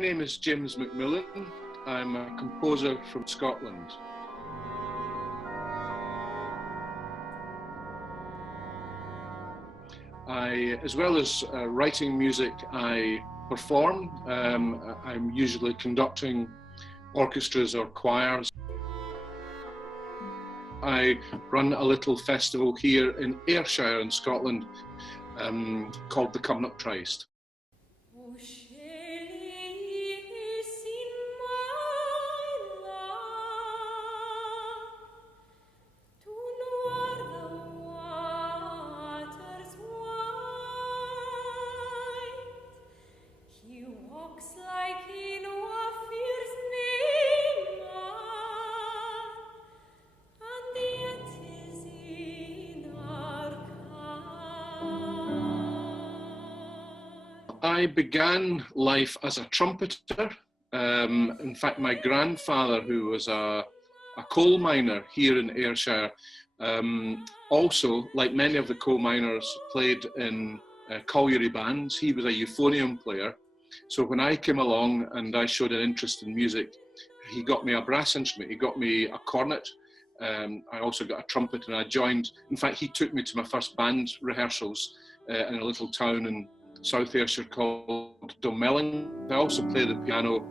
name is James MacMillan. I'm a composer from Scotland. As well as writing music, I perform. I'm usually conducting orchestras or choirs. I run a little festival here in Ayrshire in Scotland called the Cumnock-Tryst. I began life as a trumpeter. In fact, my grandfather, who was a coal miner here in Ayrshire, also, like many of the coal miners, played in colliery bands. He was a euphonium player. So when I came along and I showed an interest in music, he got me a brass instrument. He got me a cornet. I also got a trumpet, and I joined. In fact, he took me to my first band rehearsals in a little town in South Ayrshire called Dunmelling. I also play the piano.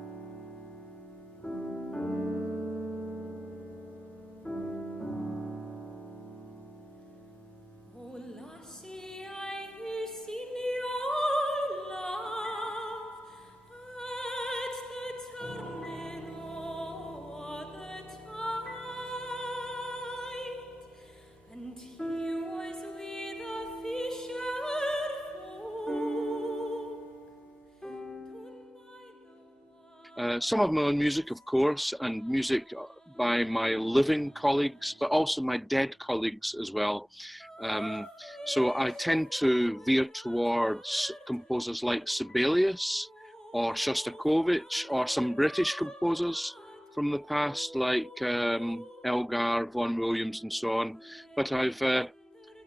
Some of my own music, of course, and music by my living colleagues, but also my dead colleagues as well. So I tend to veer towards composers like Sibelius or Shostakovich, or some British composers from the past like Elgar, Vaughan Williams and so on. But I've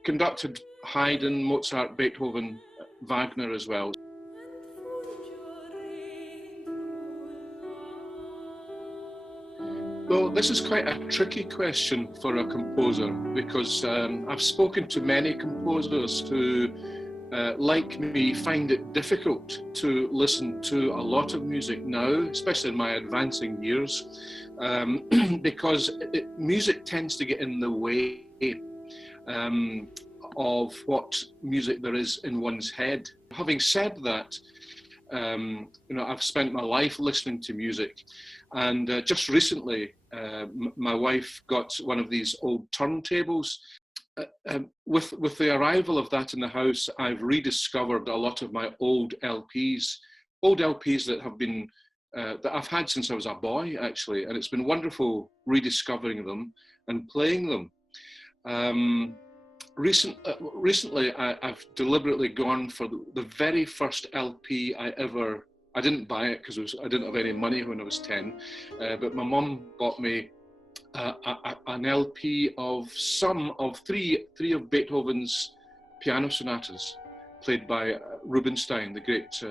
conducted Haydn, Mozart, Beethoven, Wagner as well. Well, this is quite a tricky question for a composer, because I've spoken to many composers who, like me, find it difficult to listen to a lot of music now, especially in my advancing years, because music tends to get in the way of what music there is in one's head. Having said that, I've spent my life listening to music, and just recently my wife got one of these old turntables. With the arrival of that in the house, I've rediscovered a lot of my old LPs that have been that I've had since I was a boy, actually, and it's been wonderful rediscovering them and playing them. Recently, I've deliberately gone for the very first LP I didn't buy it because I didn't have any money when I was 10, but my mum bought me an LP of three of Beethoven's piano sonatas, played by Rubinstein, the great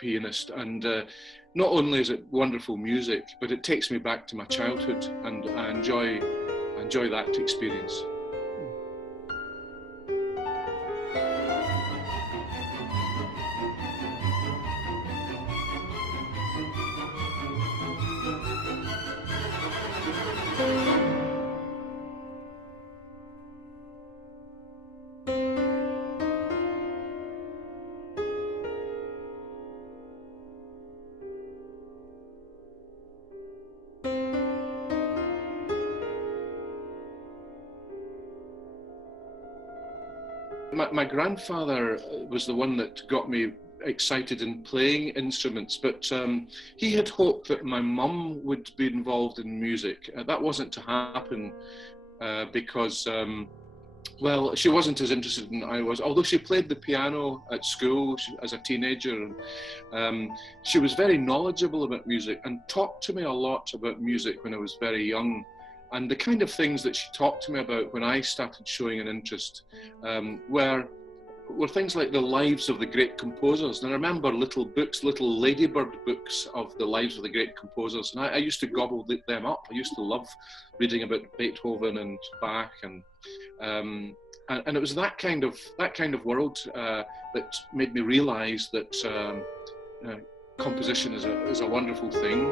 pianist. And not only is it wonderful music, but it takes me back to my childhood, and I enjoy that experience. My grandfather was the one that got me excited in playing instruments, but he had hoped that my mum would be involved in music. That wasn't to happen because, well, she wasn't as interested in I was, although she played the piano at school as a teenager. She was very knowledgeable about music and talked to me a lot about music when I was very young. And the kind of things that she talked to me about when I started showing an interest were were things like the lives of the great composers. And I remember little books, little ladybird books of the lives of the great composers. And I used to gobble them up. I used to love reading about Beethoven and Bach, and it was that kind of world that made me realise that composition is a wonderful thing.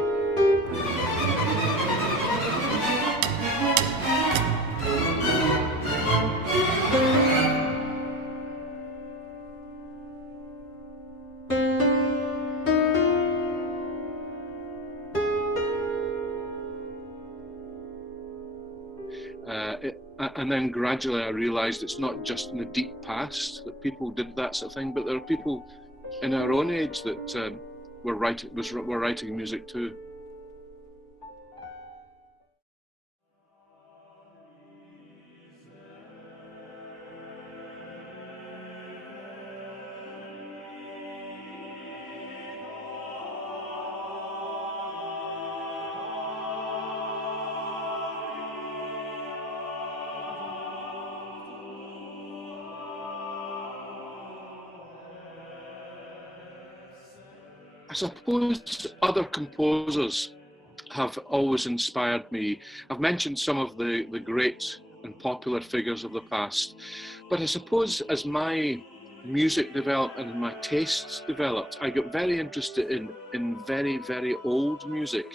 And then gradually I realised it's not just in the deep past that people did that sort of thing, but there are people in our own age that were writing music too. I suppose other composers have always inspired me. I've mentioned some of the great and popular figures of the past, but I suppose as my music developed and my tastes developed, I got very interested in very, very old music,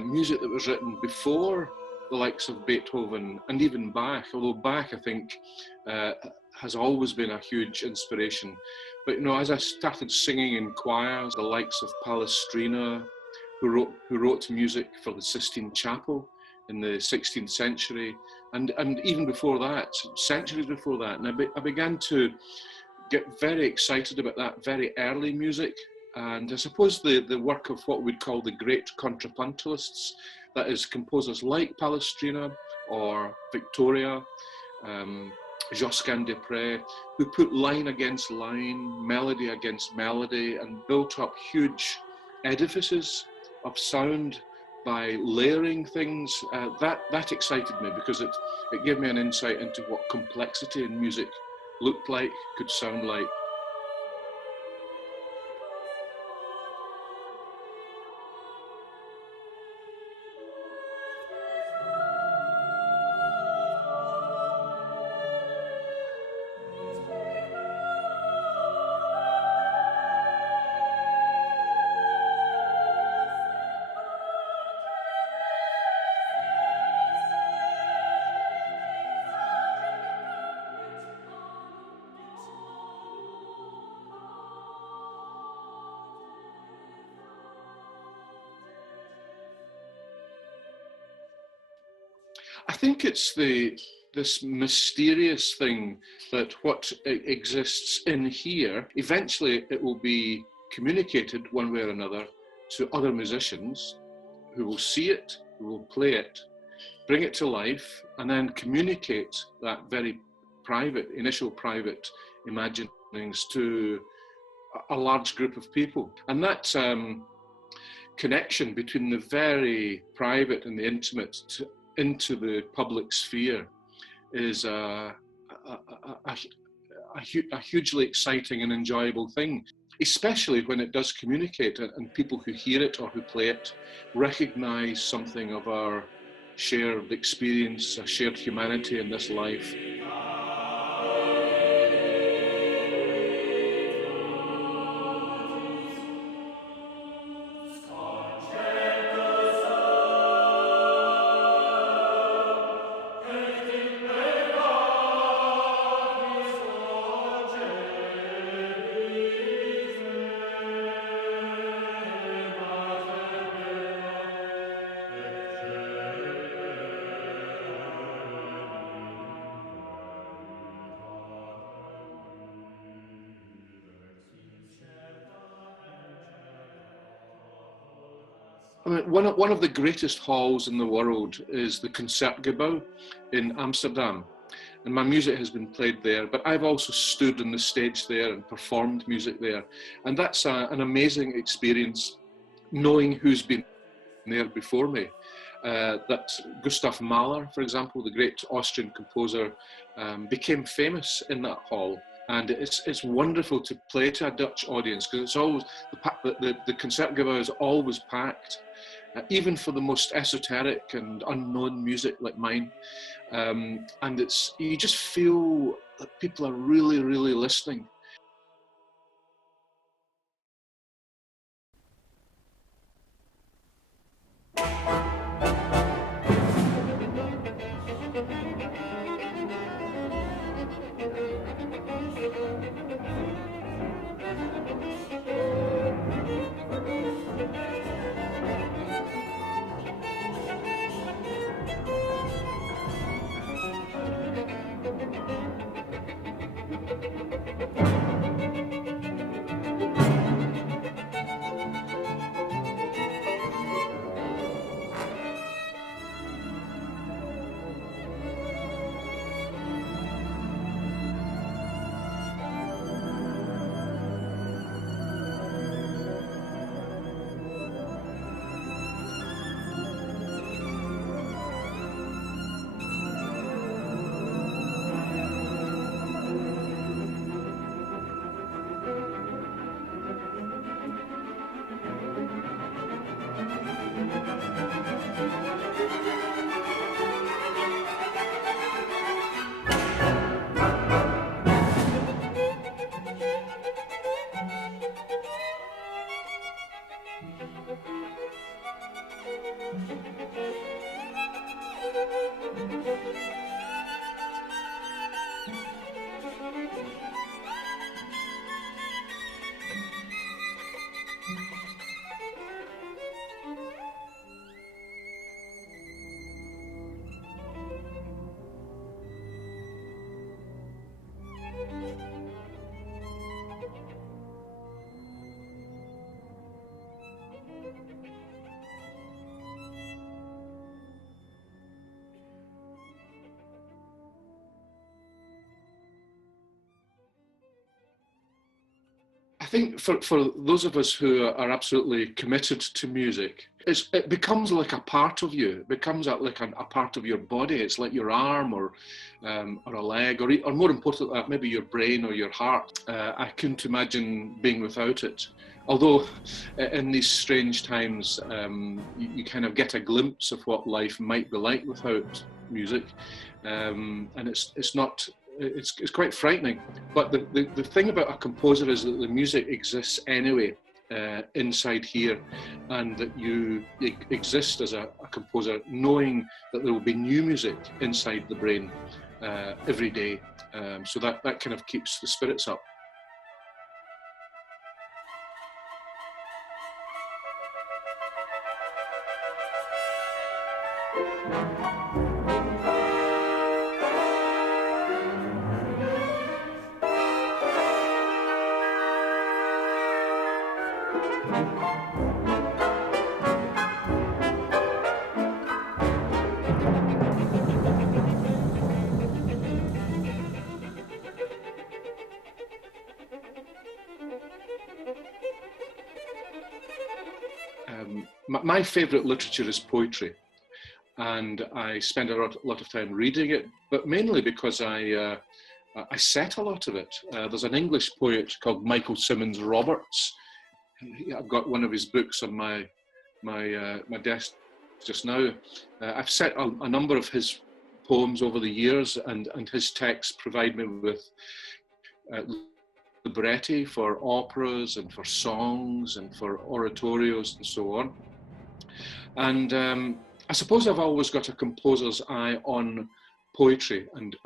music that was written before the likes of Beethoven and even Bach, although Bach, I think, has always been a huge inspiration. But as I started singing in choirs, the likes of Palestrina, who wrote music for the Sistine Chapel in the 16th century, and even before that, centuries before that, and I began to get very excited about that very early music. And I suppose the work of what we'd call the great contrapuntalists, that is composers like Palestrina or Victoria, Josquin des Prez, who put line against line, melody against melody, and built up huge edifices of sound by layering things. That excited me because it gave me an insight into what complexity in music looked like, could sound like. I think it's this mysterious thing that what exists in here, eventually it will be communicated one way or another to other musicians who will see it, who will play it, bring it to life, and then communicate that very initial private imaginings to a large group of people. And that connection between the very private and the intimate into the public sphere is a hugely exciting and enjoyable thing, especially when it does communicate and people who hear it or who play it recognize something of our shared experience, a shared humanity in this life. I mean, one of the greatest halls in the world is the Concertgebouw in Amsterdam, and my music has been played there, but I've also stood on the stage there and performed music there, and that's an amazing experience, knowing who's been there before me. That Gustav Mahler, for example, the great Austrian composer, became famous in that hall And it's wonderful to play to a Dutch audience, because it's always, the Concertgebouw is always packed, even for the most esoteric and unknown music like mine. And you just feel that people are really, really listening. I think for those of us who are absolutely committed to music, it becomes like a part of you. It becomes like a part of your body. It's like your arm or a leg, or more importantly, maybe your brain or your heart. I couldn't imagine being without it. Although in these strange times, you kind of get a glimpse of what life might be like without music, and it's not. It's quite frightening. But the thing about a composer is that the music exists anyway inside here, and that you exist as a composer knowing that there will be new music inside the brain every day. So that kind of keeps the spirits up. My favourite literature is poetry, and I spend a lot of time reading it, but mainly because I set a lot of it. There's an English poet called Michael Simmons Roberts. I've got one of his books on my desk just now. I've set a number of his poems over the years, and his texts provide me with libretti for operas and for songs and for oratorios and so on. And I suppose I've always got a composer's eye on poetry and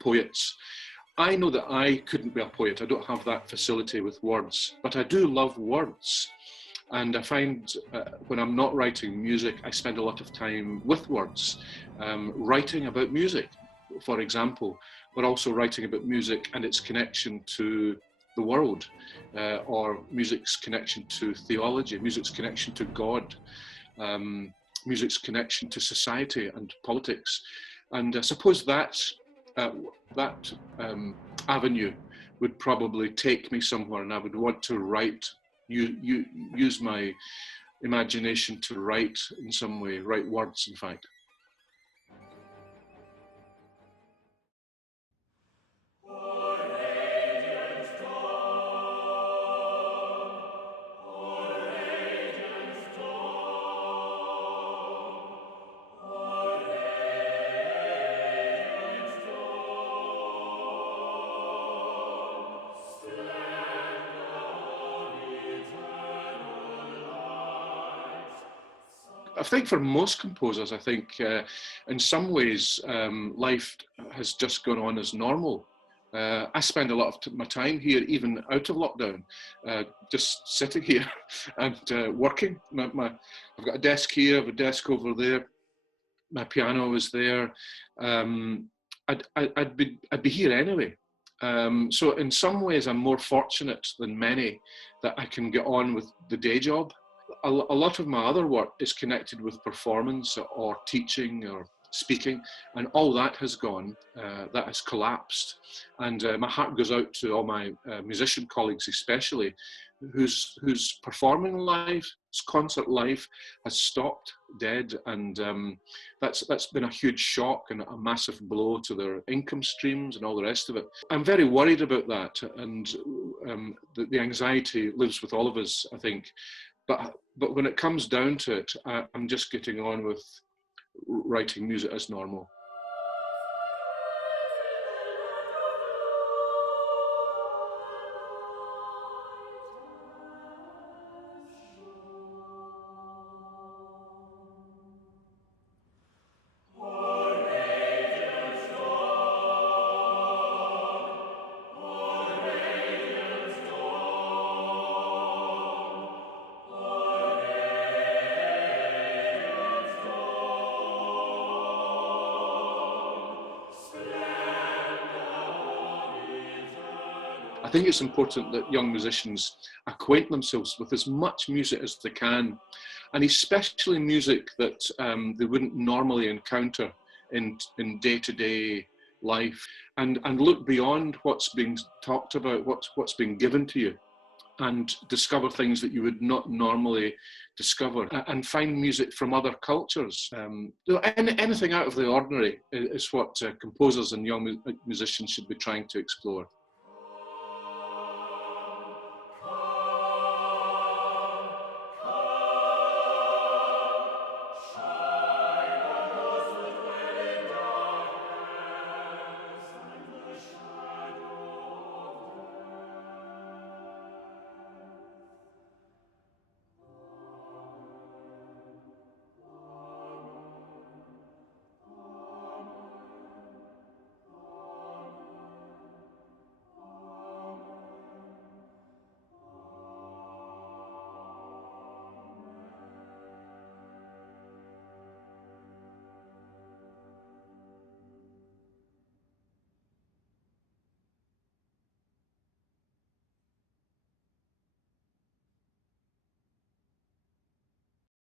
poets. I know that I couldn't be a poet. I don't have that facility with words, but I do love words. And I find when I'm not writing music, I spend a lot of time with words, writing about music, for example, but also writing about music and its connection to the world, or music's connection to theology, music's connection to God, music's connection to society and politics. And I suppose that avenue would probably take me somewhere, and I would want to write, use my imagination to write in some way, write words, in fact. I think for most composers, I think in some ways life has just gone on as normal. I spend a lot of my time here, even out of lockdown, just sitting here and working. I've got a desk here, I have a desk over there. My piano is there. I'd be here anyway. So in some ways, I'm more fortunate than many that I can get on with the day job. A lot of my other work is connected with performance or teaching or speaking, and all that has gone, that has collapsed. And my heart goes out to all my musician colleagues, especially, whose performing life, concert life, has stopped dead, and that's been a huge shock and a massive blow to their income streams and all the rest of it. I'm very worried about that, and the anxiety lives with all of us, I think. But when it comes down to it, I'm just getting on with writing music as normal. I think it's important that young musicians acquaint themselves with as much music as they can, and especially music that they wouldn't normally encounter in day-to-day life, and look beyond what's being talked about, what's being given to you, and discover things that you would not normally discover, and find music from other cultures. Anything out of the ordinary is what composers and young musicians should be trying to explore.